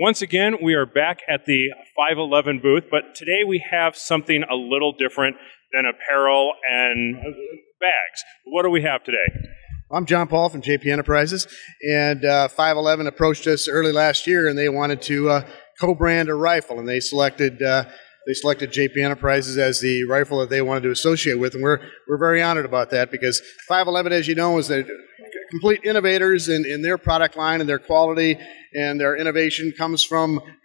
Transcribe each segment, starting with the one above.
Once again, we are back at the 511 booth, but today we have something a little different than apparel and bags. What do we have today? I'm John Paul from JP Enterprises, and 511 approached us early last year, and they wanted to co-brand a rifle, and they selected JP Enterprises as the rifle that they wanted to associate with, and we're very honored about that because 511, as you know, is the complete innovators in their product line and their quality, and their innovation comes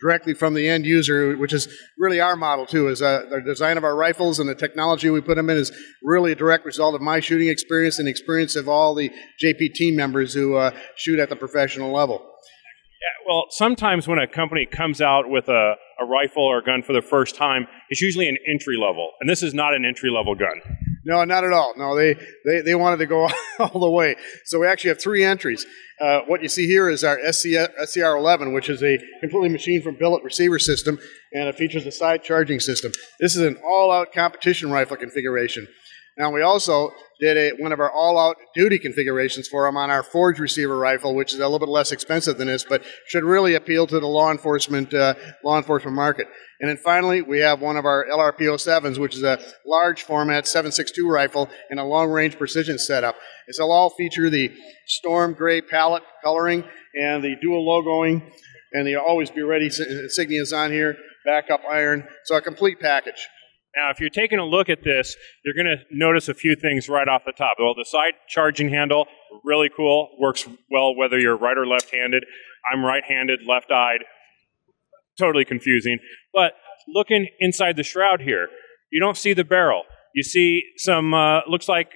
directly from the end user, which is really our model too. Is the design of our rifles and the technology we put them in is really a direct result of my shooting experience and the experience of all the JP team members who shoot at the professional level. Yeah, well, sometimes when a company comes out with a rifle or a gun for the first time, it's usually an entry level, and this is not an entry level gun. No, not at all. No, they wanted to go all the way. So we actually have 3 entries. What you see here is our SCR-11, which is a completely machine-from billet receiver system, and it features a side charging system. This is an all-out competition rifle configuration. Now, we also did one of our all-out duty configurations for them on our forged receiver rifle, which is a little bit less expensive than this, but should really appeal to the law enforcement market. And then finally, we have one of our LRP-07s, which is a large format 7.62 rifle in a long-range precision setup. This will all feature the storm gray palette coloring and the dual logoing, and the always be ready insignias on here, backup iron, so a complete package. Now, if you're taking a look at this, you're going to notice a few things right off the top. Well, the side charging handle, really cool, works well whether you're right or left-handed. I'm right-handed, left-eyed, totally confusing. But looking inside the shroud here, you don't see the barrel. You see some, looks like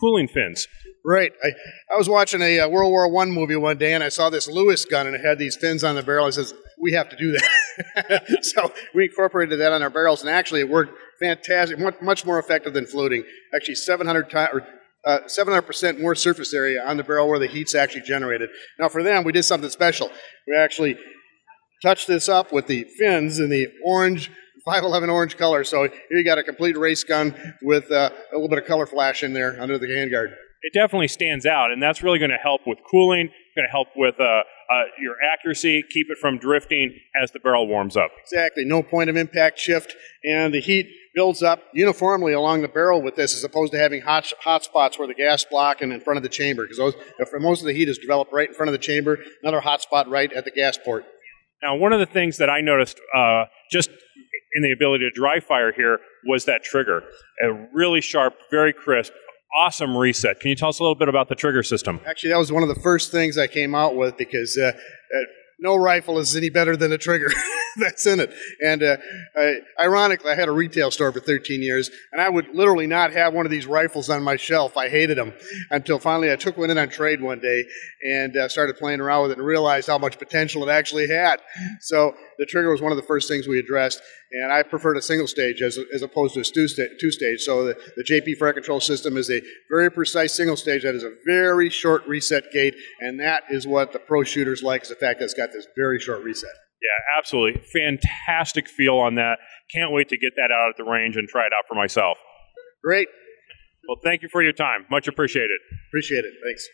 cooling fins. Right. I was watching a World War I movie one day, and I saw this Lewis gun, and it had these fins on the barrel. I says, we have to do that. So we incorporated that on our barrels, and actually it worked fantastic, much more effective than fluting. Actually 700% more surface area on the barrel where the heat's actually generated. Now for them, we did something special. We actually touched this up with the fins in the orange, 511 orange color. So here you got a complete race gun with a little bit of color flash in there under the handguard. It definitely stands out, and that's really going to help with cooling, going to help with your accuracy, keep it from drifting as the barrel warms up. Exactly. No point of impact shift, and the heat builds up uniformly along the barrel with this, as opposed to having hot spots where the gas block and in front of the chamber, because most of the heat is developed right in front of the chamber, another hot spot right at the gas port. Now, one of the things that I noticed just in the ability to dry fire here was that trigger. A really sharp, very crisp, awesome reset. Can you tell us a little bit about the trigger system? Actually, that was one of the first things I came out with, because no rifle is any better than a trigger that's in it. And ironically, I had a retail store for 13 years, and I would literally not have one of these rifles on my shelf. I hated them until finally I took one in on trade one day and started playing around with it and realized how much potential it actually had. So the trigger was one of the first things we addressed, and I preferred a single stage as opposed to a two-stage. So the JP fire control system is a very precise single stage that is a very short reset gate, and that is what the pro shooters like, is the fact that it's got this very short reset. Yeah, absolutely. Fantastic feel on that. Can't wait to get that out at the range and try it out for myself. Great. Well, thank you for your time. Much appreciated. Appreciate it. Thanks.